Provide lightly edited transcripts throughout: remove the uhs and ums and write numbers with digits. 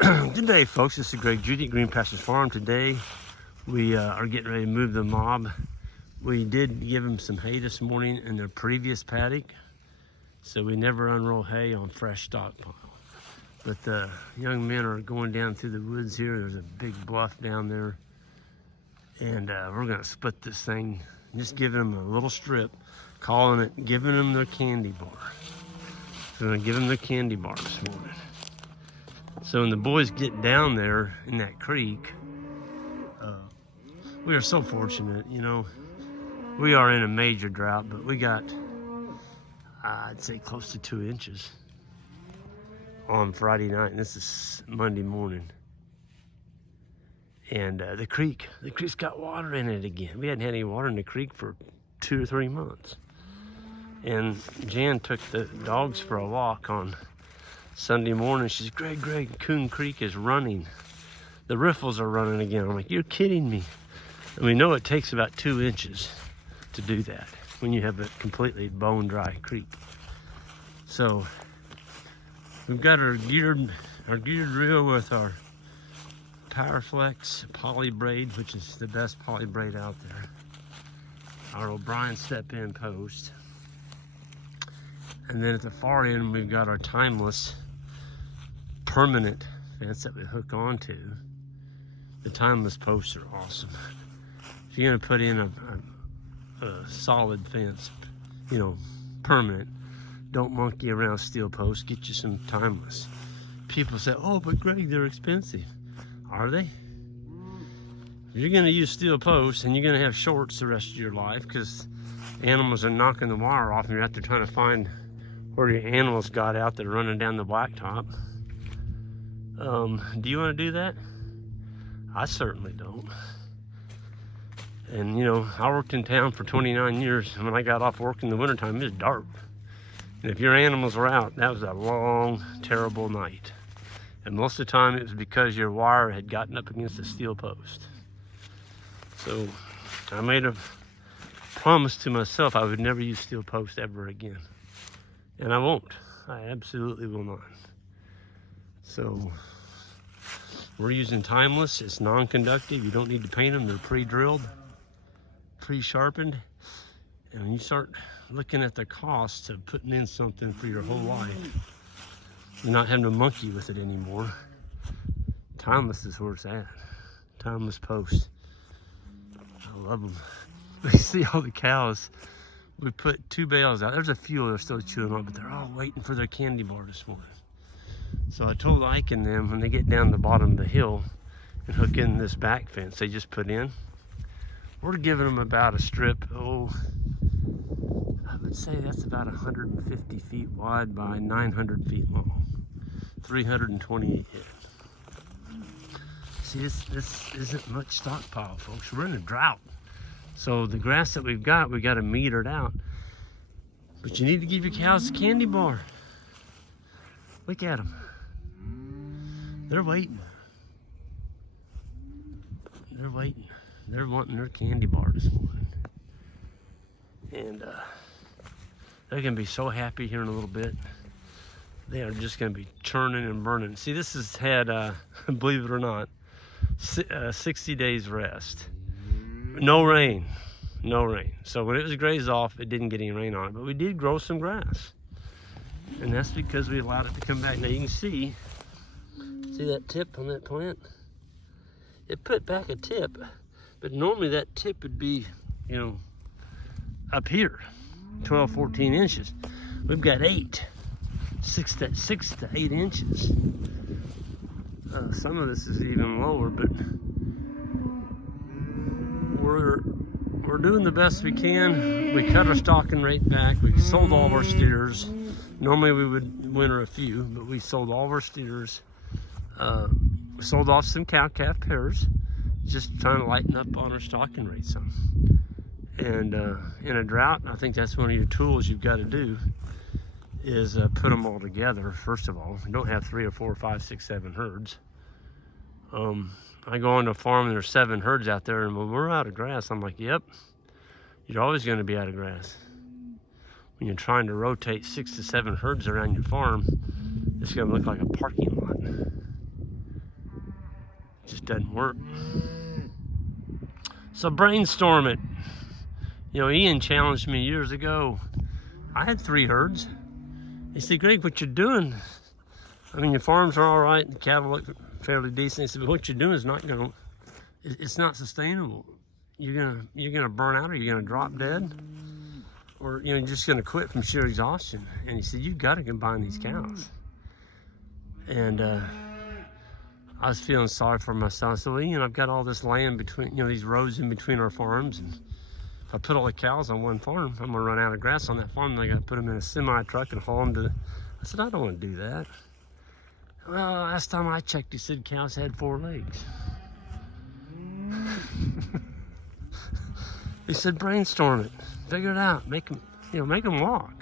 Good day, folks. This is Greg Judy at Green Pastures Farm. Today we are getting ready to move the mob. We did give them some hay this morning in their previous paddock, so we never unroll hay on fresh stockpile. But the young men are going down through the woods here. There's a big bluff down there, and we're going to split this thing, just giving them a little strip, calling it, giving them their candy bar. We're going to give them their candy bar this morning. So when the boys get down there in that creek, we are so fortunate, you know. We are in a major drought, but we got, I'd say, close to 2 inches on Friday night, and this is Monday morning. And the creek's got water in it again. We hadn't had any water in the creek for 2 or 3 months. And Jan took the dogs for a walk on Sunday morning. She said, Greg, Coon Creek is running. The riffles are running again. I'm like, you're kidding me. And we know it takes about 2 inches to do that when you have a completely bone dry creek. So we've got our geared reel with our Powerflex poly braid, which is the best poly braid out there. Our O'Brien step-in post. And then at the far end, we've got our Timeless permanent fence that we hook onto. The Timeless posts are awesome. If you're gonna put in a solid fence, you know, permanent, don't monkey around steel posts, get you some Timeless. People say, oh, but Greg, they're expensive. Are they? You're gonna use steel posts and you're gonna have shorts the rest of your life because animals are knocking the wire off and you're out there trying to find where your animals got out there running down the blacktop. Do you want to do that? I certainly don't. And you know, I worked in town for 29 years, and when I got off work in the wintertime, it was dark. And if your animals were out, that was a long, terrible night. And most of the time, it was because your wire had gotten up against a steel post. So I made a promise to myself I would never use steel posts ever again. And I won't. I absolutely will not. So we're using Timeless. It's non-conductive. You don't need to paint them. They're pre-drilled, pre-sharpened. And when you start looking at the cost of putting in something for your whole life, you're not having to monkey with it anymore. Timeless is where it's at. Timeless posts. I love them. We see all the cows. We put 2 bales out. There's a few that are still chewing on, but they're all waiting for their candy bar this morning. So I told Ike and them when they get down the bottom of the hill and hook in this back fence they just put in, we're giving them about a strip, I would say that's about 150 feet wide by 900 feet long, 328 head. See, this isn't much stockpile, folks. We're in a drought. So the grass that we've got to meter it out. But you need to give your cows a candy bar. Look at them. They're waiting. They're waiting. They're wanting their candy bar this morning. And they're gonna be so happy here in a little bit. They are just gonna be churning and burning. See, this has had, believe it or not, 60 days rest. No rain. So when it was grazed off, it didn't get any rain on it, but we did grow some grass. And that's because we allowed it to come back. Now you can see that tip on that plant? It put back a tip, but normally that tip would be, you know, up here, 12, 14 inches. We've got 6 to 8 inches. Some of this is even lower, but we're doing the best we can. We cut our stocking rate back. We sold all of our steers. Normally we would winter a few, but we sold all of our steers. We sold off some cow-calf pairs, just trying to lighten up on our stocking rate some. And in a drought, I think that's one of your tools you've got to do is put them all together. First of all, don't have 3 or 4 or 5, 6, 7 herds. I go on to a farm and there's 7 herds out there, and when we're out of grass, I'm like, yep, you're always going to be out of grass. When you're trying to rotate 6 to 7 herds around your farm, it's going to look like a parking lot. Just doesn't work. So brainstorm it. You know, Ian challenged me years ago. I had 3 herds. He said, Greg, what you're doing, I mean, your farms are all right, the cattle look fairly decent. He said, but what you're doing is not gonna, it's not sustainable. You're gonna burn out, or you're gonna drop dead, or you're just gonna quit from sheer exhaustion. And he said, you've got to combine these cows. And I was feeling sorry for myself. I said, well, Ian, I've got all this land between, these roads in between our farms, and if I put all the cows on one farm, I'm gonna run out of grass on that farm, and I gotta put them in a semi truck and haul them to I said, I don't want to do that. Well, last time I checked, he said cows had 4 legs. He said, brainstorm it, figure it out, make them walk.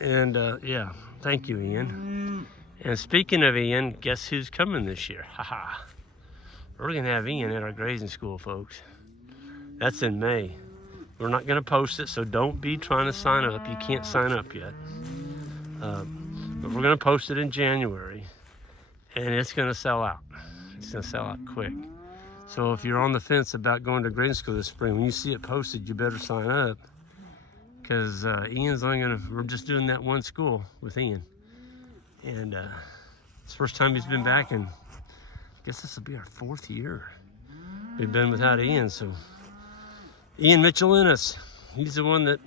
And yeah, thank you, Ian. And speaking of Ian, guess who's coming this year? Haha. We're gonna have Ian at our grazing school, folks. That's in May. We're not gonna post it, so don't be trying to sign up. You can't sign up yet. But we're gonna post it in January, and it's gonna sell out. It's gonna sell out quick. So if you're on the fence about going to grazing school this spring, when you see it posted, you better sign up, because Ian's only we're just doing that one school with Ian. And it's the first time he's been back, and I guess this will be our 4th year we've been without Ian. So Ian Mitchell-Innes, he's the one that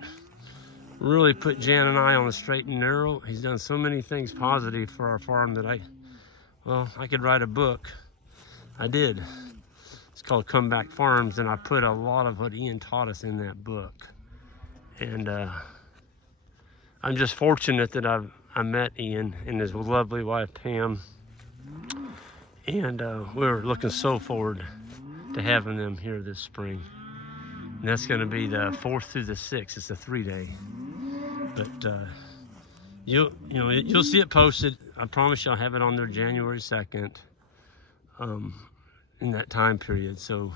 really put Jan and I on the straight and narrow. He's done so many things positive for our farm that I could write a book. I did. It's called Comeback Farms, and I put a lot of what Ian taught us in that book. And I'm just fortunate that I met Ian and his lovely wife Pam, and we're looking so forward to having them here this spring. And that's going to be the 4th through the 6th. It's a 3-day. But you'll see it posted. I promise you I'll have it on there January 2nd, in that time period. So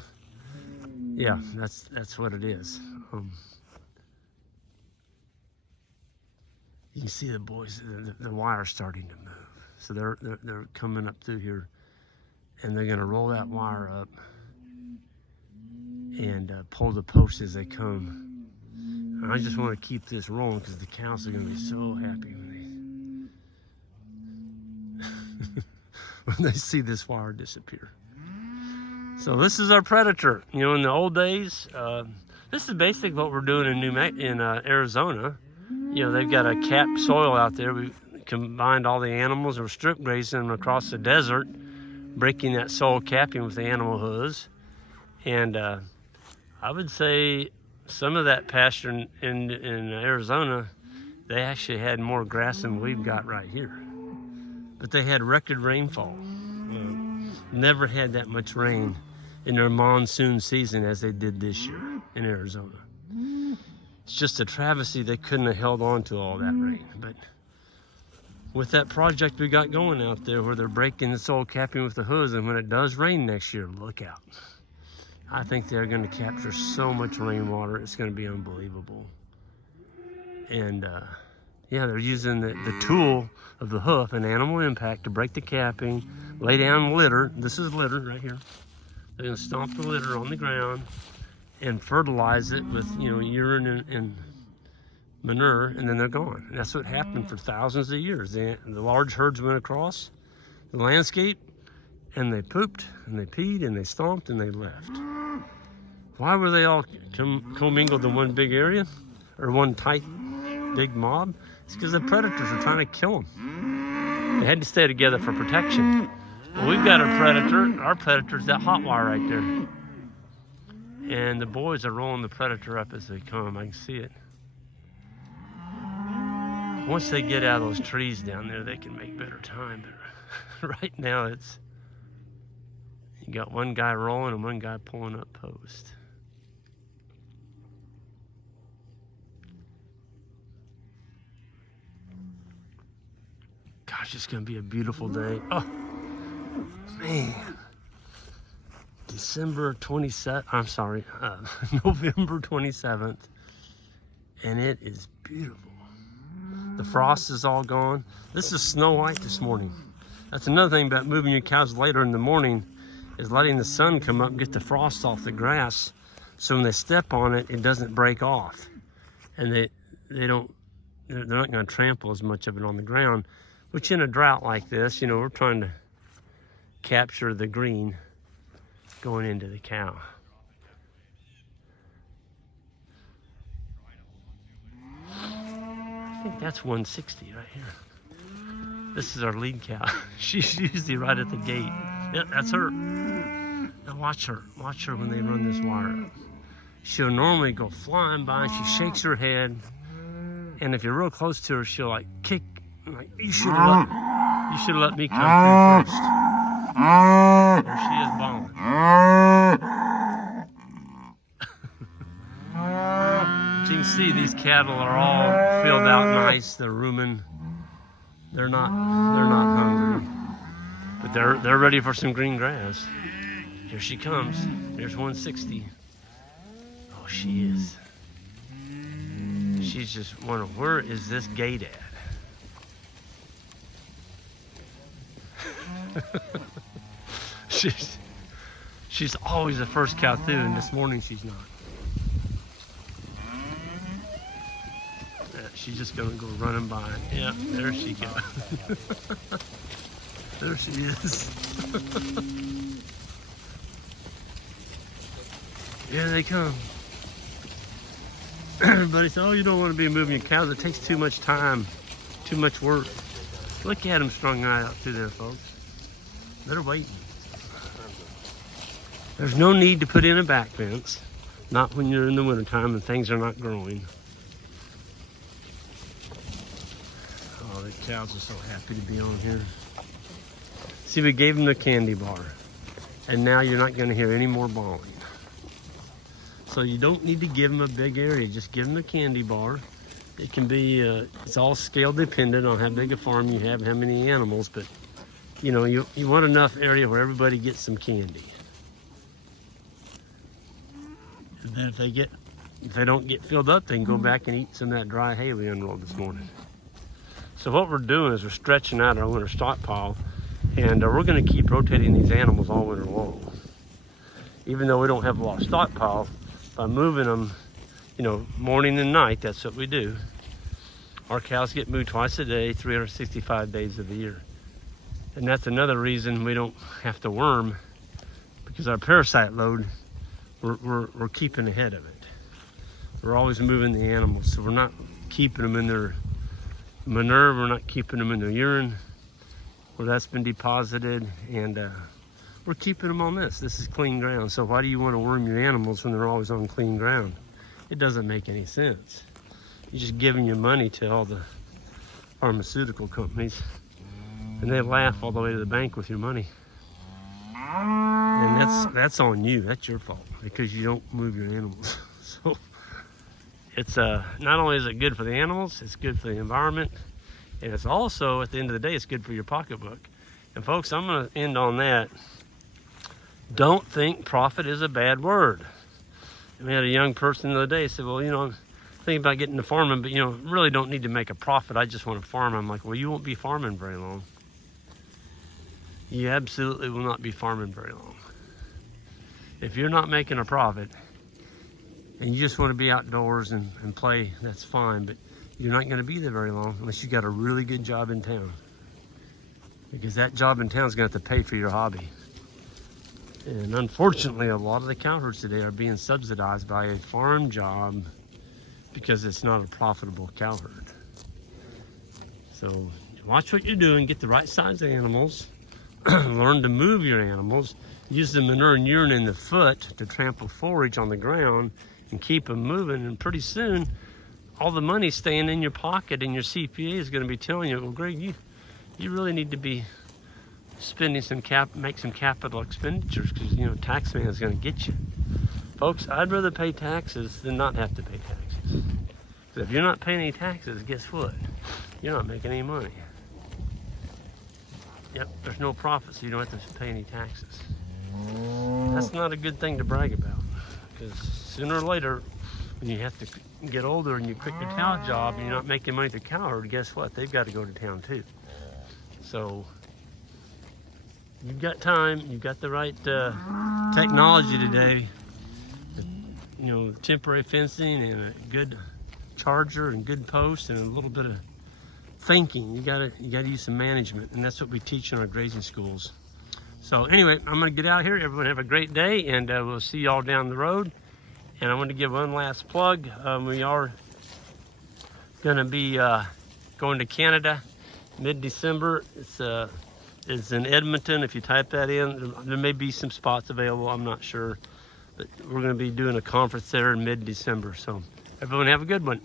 yeah, that's what it is. You can see the boys, the wire's starting to move. So they're coming up through here, and they're gonna roll that wire up and pull the posts as they come. And I just want to keep this rolling, because the cows are gonna be so happy when they see this wire disappear. So this is our predator. In the old days, this is basically what we're doing in Arizona. They've got a capped soil out there. We combined all the animals, or strip grazing them across the desert, breaking that soil capping with the animal hooves. And I would say some of that pasture in Arizona, they actually had more grass than we've got right here. But they had record rainfall. Never had that much rain in their monsoon season as they did this year in Arizona. It's just a travesty they couldn't have held on to all that rain. But with that project we got going out there, where they're breaking the soil capping with the hooves, and when it does rain next year, look out. I think they're going to capture so much rainwater, it's going to be unbelievable. And yeah, they're using the tool of the hoof and animal impact to break the capping, lay down litter. This is litter right here. They're going to stomp the litter on the ground and fertilize it with urine and manure, and then they're gone. And that's what happened for thousands of years. The large herds went across the landscape, and they pooped and they peed and they stomped and they left. Why were they all commingled in one big area, or one tight big mob? It's because the predators were trying to kill them. They had to stay together for protection. Well, we've got a predator. Our predator's that hot wire right there. And the boys are rolling the predator up as they come. I can see it. Once they get out of those trees down there, they can make better time. But right now, you got one guy rolling and one guy pulling up post. Gosh, it's gonna be a beautiful day. Oh, man. November 27th, and it is beautiful. The frost is all gone. This is Snow White this morning. That's another thing about moving your cows later in the morning. is letting the sun come up and get the frost off the grass, so when they step on it, it doesn't break off, and they're not going to trample as much of it on the ground. Which in a drought like this, you know, we're trying to capture the green going into the cow. I think that's 160 right here. This is our lead cow. She's usually right at the gate. Yep, that's her. Now watch her. Watch her when they run this wire up. She'll normally go flying by. She shakes her head. And if you're real close to her, she'll like kick. Like, you should have let me come through first. There she is bawling. As you can see, these cattle are all filled out nice. They're rooming. They're not hungry, but they're ready for some green grass. Here she comes. There's 160. Oh, she is. She's just wondering, where is this gate at? she's always the first cow through, and this morning she's not. She's just gonna go running by. Yeah, there she goes. There she is. Here they come. Everybody said, oh, you don't want to be moving your cows. It takes too much time, too much work. Look at them strung right out through there, folks. They're waiting. There's no need to put in a back fence. Not when you're in the wintertime and things are not growing. Oh, the cows are so happy to be on here. See, we gave them the candy bar. And now you're not going to hear any more bawling. So you don't need to give them a big area. Just give them the candy bar. It can be, it's all scale dependent on how big a farm you have and how many animals. But, you know, you want enough area where everybody gets some candy. And then if they don't get filled up, they can go back and eat some of that dry hay we unrolled this morning. So what we're doing is we're stretching out our winter stockpile, and we're going to keep rotating these animals all winter long. Even though we don't have a lot of stockpile, by moving them, you know, morning and night, that's what we do. Our cows get moved twice a day, 365 days of the year. And that's another reason we don't have to worm, because our parasite load, we're keeping ahead of it. We're always moving the animals, so we're not keeping them in their manure, we're not keeping them in their urine where that's been deposited, and we're keeping them on this. This is clean ground. So why do you want to worm your animals when they're always on clean ground? It doesn't make any sense. You're just giving your money to all the pharmaceutical companies, and they laugh all the way to the bank with your money. And that's on you. That's your fault, because you don't move your animals. So it's not only is it good for the animals, it's good for the environment, and it's also, at the end of the day, it's good for your pocketbook. And folks, I'm going to end on that. Don't think profit is a bad word. We had a young person the other day said, well, you know, I'm thinking about getting into farming, but, you know, really don't need to make a profit. I just want to farm. I'm like, well, you won't be farming very long. You absolutely will not be farming very long. If you're not making a profit and you just want to be outdoors and play, that's fine, but you're not going to be there very long unless you got a really good job in town. Because that job in town is going to have to pay for your hobby. And unfortunately, a lot of the cow herds today are being subsidized by a farm job because it's not a profitable cow herd. So watch what you're doing, get the right size animals, learn to move your animals, use the manure and urine in the foot to trample forage on the ground and keep them moving. And pretty soon, all the money staying in your pocket, and your CPA is going to be telling you, well, Greg, you really need to be spending make some capital expenditures, because, you know, taxman is going to get you. Folks, I'd rather pay taxes than not have to pay taxes. Because if you're not paying any taxes, guess what? You're not making any money. Yep, there's no profit, so you don't have to pay any taxes. That's not a good thing to brag about, because sooner or later, when you have to get older and you quit your town job and you're not making money at the cow herd, guess what? They've got to go to town too. So you've got time, you've got the right technology today. You know, temporary fencing and a good charger and good posts and a little bit of thinking. You gotta use some management, and that's what we teach in our grazing schools. So anyway, I'm gonna get out here. Everyone have a great day, and we'll see y'all down the road. And I want to give one last plug. We are gonna be going to Canada mid-December. It's in Edmonton. If you type that in, there may be some spots available. I'm not sure, but we're gonna be doing a conference there in mid-December. So everyone have a good one.